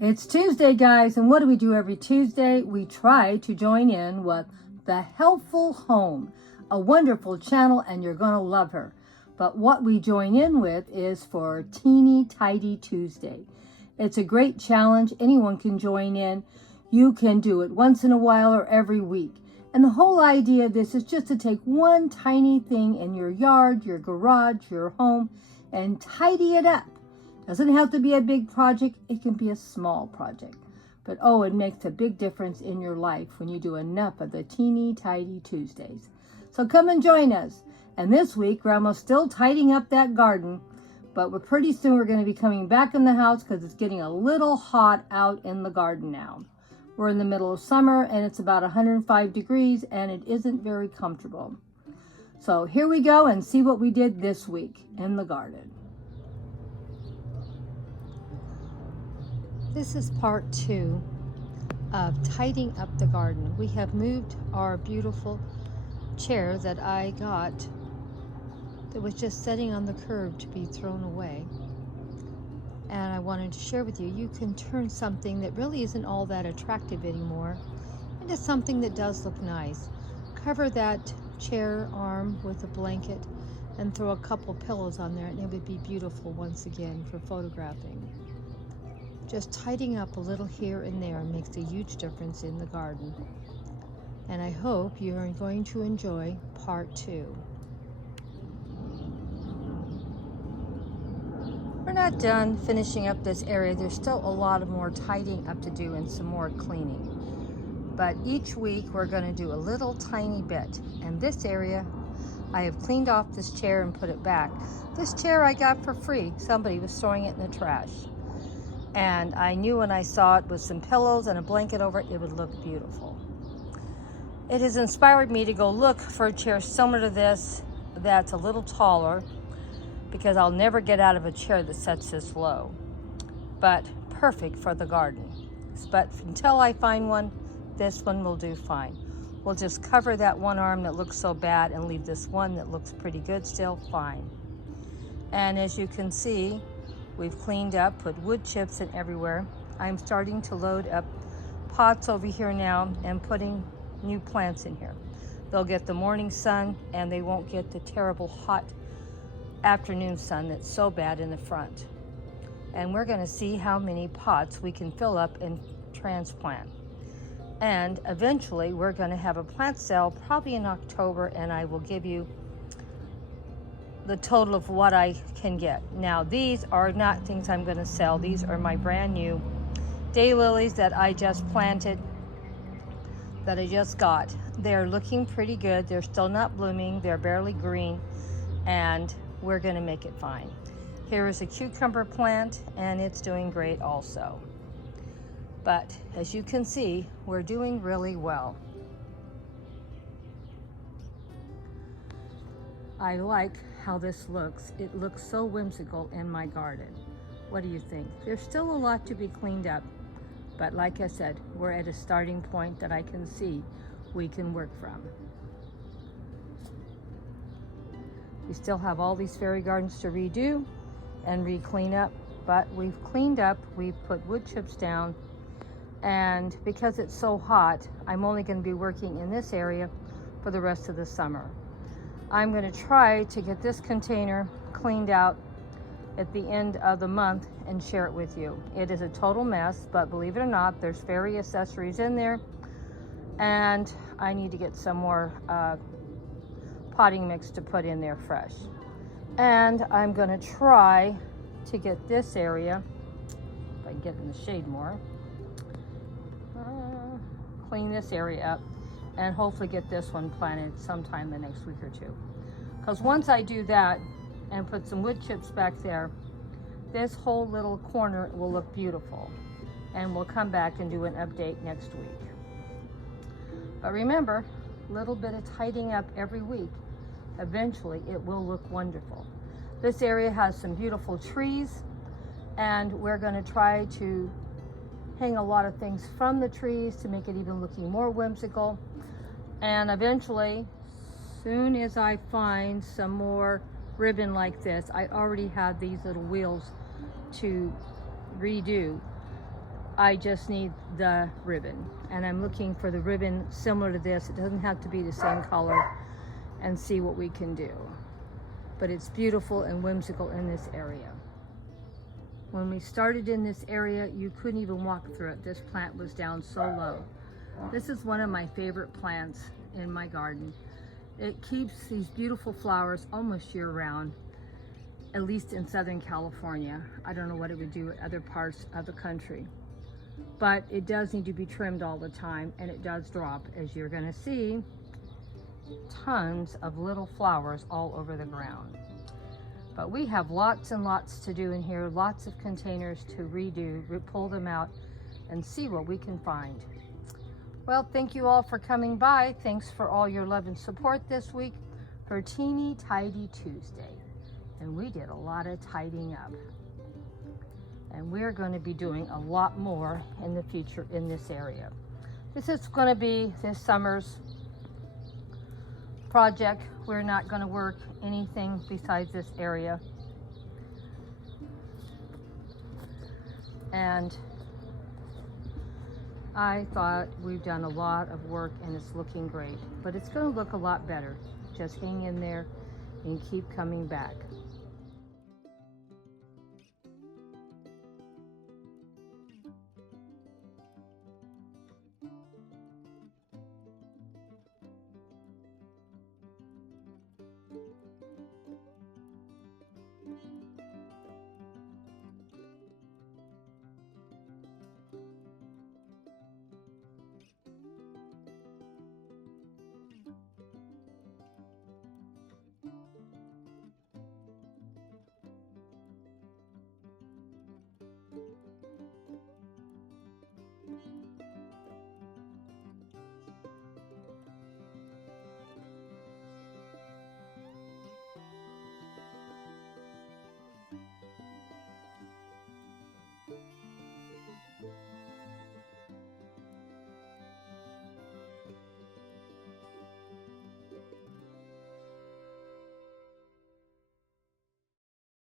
It's Tuesday, guys, and what do we do every Tuesday? We try to join in with The Healthful Home, a wonderful channel, and you're going to love her. But what we join in with is for Teeny Tidy Tuesday. It's a great challenge. Anyone can join in. You can do it once in a while or every week. And the whole idea of this is just to take one tiny thing in your yard, your garage, your home, and tidy it up. Doesn't have to be a big project, it can be a small project. But oh, it makes a big difference in your life when you do enough of the Teeny Tidy Tuesdays. So come and join us. And this week, Grandma's still tidying up that garden, but pretty soon we're going to be coming back in the house because it's getting a little hot out in the garden now. We're in the middle of summer and it's about 105 degrees and it isn't very comfortable. So here we go and see what we did this week in the garden. This is part 2 of tidying up the garden. We have moved our beautiful chair that I got that was just sitting on the curb to be thrown away. And I wanted to share with you, you can turn something that really isn't all that attractive anymore into something that does look nice. Cover that chair arm with a blanket and throw a couple pillows on there and it would be beautiful once again for photographing. Just tidying up a little here and there makes a huge difference in the garden. And I hope you are going to enjoy part 2. We're not done finishing up this area. There's still a lot of more tidying up to do and some more cleaning. But each week we're going to do a little tiny bit. And this area, I have cleaned off this chair and put it back. This chair I got for free. Somebody was throwing it in the trash. And I knew when I saw it with some pillows and a blanket over it, it would look beautiful. It has inspired me to go look for a chair similar to this that's a little taller because I'll never get out of a chair that sets this low, but perfect for the garden. But until I find one, this one will do fine. We'll just cover that one arm that looks so bad and leave this one that looks pretty good still fine. And as you can see, we've cleaned up, put wood chips in everywhere. I'm starting to load up pots over here now and putting new plants in here. They'll get the morning sun and they won't get the terrible hot afternoon sun that's so bad in the front. And we're going to see how many pots we can fill up and transplant. And eventually we're going to have a plant sale probably in October and I will give you the total of what I can get. Now these are not things I'm going to sell. These are my brand new daylilies that I just planted, that I just got. They're looking pretty good. They're still not blooming. They're barely green and we're going to make it fine. Here is a cucumber plant and it's doing great also. But as you can see, we're doing really well. I like how this looks. It looks so whimsical in my garden. What do you think? There's still a lot to be cleaned up, but like I said, we're at a starting point that I can see we can work from. We still have all these fairy gardens to redo and re-clean up, but we've cleaned up, we've put wood chips down, and because it's so hot, I'm only going to be working in this area for the rest of the summer. I'm going to try to get this container cleaned out at the end of the month and share it with you. It is a total mess, but believe it or not, there's fairy accessories in there, and I need to get some more potting mix to put in there fresh. And I'm going to try to get this area, if I can get in the shade more, clean this area up and hopefully get this one planted sometime the next week or two. Because once I do that and put some wood chips back there, this whole little corner will look beautiful. And we'll come back and do an update next week. But remember, a little bit of tidying up every week. Eventually it will look wonderful. This area has some beautiful trees and we're going to try to hang a lot of things from the trees to make it even looking more whimsical. And eventually, soon as I find some more ribbon like this, I already have these little wheels to redo. I just need the ribbon, and I'm looking for the ribbon similar to this. It doesn't have to be the same color, and see what we can do. But it's beautiful and whimsical in this area. When we started in this area, you couldn't even walk through it. This plant was down so low. This is one of my favorite plants in my garden. It keeps these beautiful flowers almost year round, at least in Southern California. I don't know what it would do in other parts of the country. But it does need to be trimmed all the time, and it does drop, as you're gonna see, tons of little flowers all over the ground. But we have lots and lots to do in here, lots of containers to redo, pull them out, and see what we can find. Well, thank you all for coming by. Thanks for all your love and support this week for Teeny Tidy Tuesday. And we did a lot of tidying up. And we're going to be doing a lot more in the future in this area. This is going to be this summer's project. We're not going to work anything besides this area. And I thought we've done a lot of work and it's looking great, but it's going to look a lot better. Just hang in there and keep coming back.